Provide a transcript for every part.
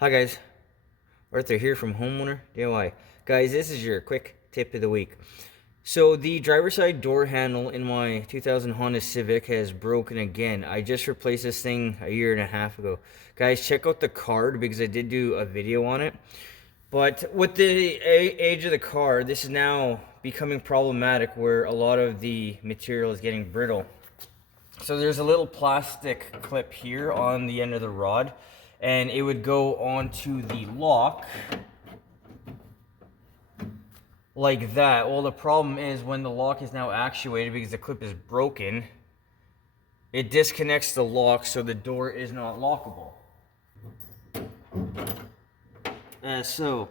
Hi guys, Arthur here from Homeowner DIY. Guys, this is your quick tip of the week. So the driver's side door handle in my 2000 Honda Civic has broken again. I just replaced this thing a year and a half ago. Guys, check out the card because I did do a video on it. But with the age of the car, this is now becoming problematic where a lot of the material is getting brittle. So there's a little plastic clip here on the end of the rod, and it would go onto the lock like that. Well, the problem is when the lock is now actuated because the clip is broken, it disconnects the lock so the door is not lockable. So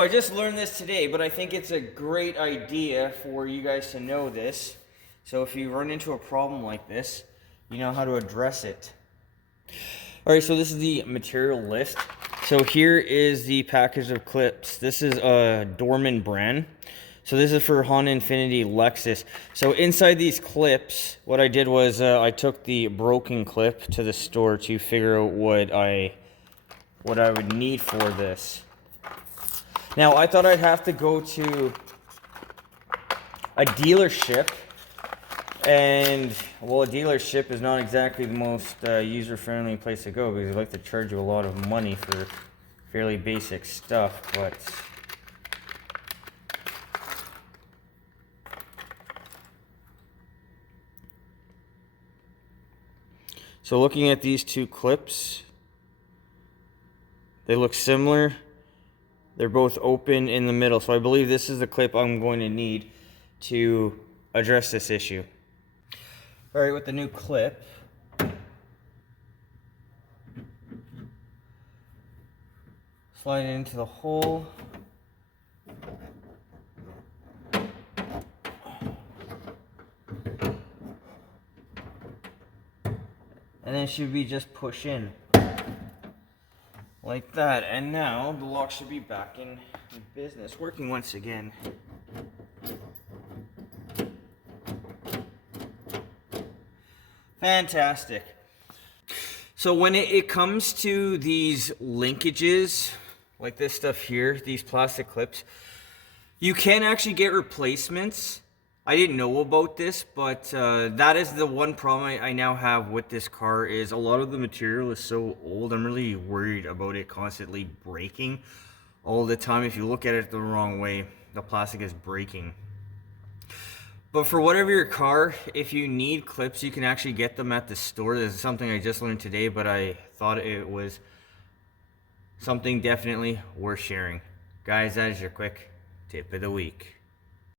I just learned this today, but I think it's a great idea for you guys to know this. So if you run into a problem like this, you know how to address it. Alright, so this is the material list. So here is the package of clips. This is a Dorman brand. So this is for Honda Infiniti Lexus. So inside these clips, what I did was I took the broken clip to the store to figure out what I would need for this. Now, I thought I'd have to go to a dealership, and well, a dealership is not exactly the most user-friendly place to go because they like to charge you a lot of money for fairly basic stuff, but so looking at these two clips, they look similar. They're both open in the middle, so I believe this is the clip I'm going to need to address this issue. All right, with the new clip, slide it into the hole. And then it should be just push in. Like that, and now the lock should be back in business, working once again. Fantastic. So when it comes to these linkages, like this stuff here, these plastic clips, you can actually get replacements. I didn't know about this, but that is the one problem I now have with this car is a lot of the material is so old. I'm really worried about it constantly breaking all the time. If you look at it the wrong way, the plastic is breaking. But for whatever your car, if you need clips, you can actually get them at the store. This is something I just learned today, but I thought it was something definitely worth sharing. Guys, that is your quick tip of the week.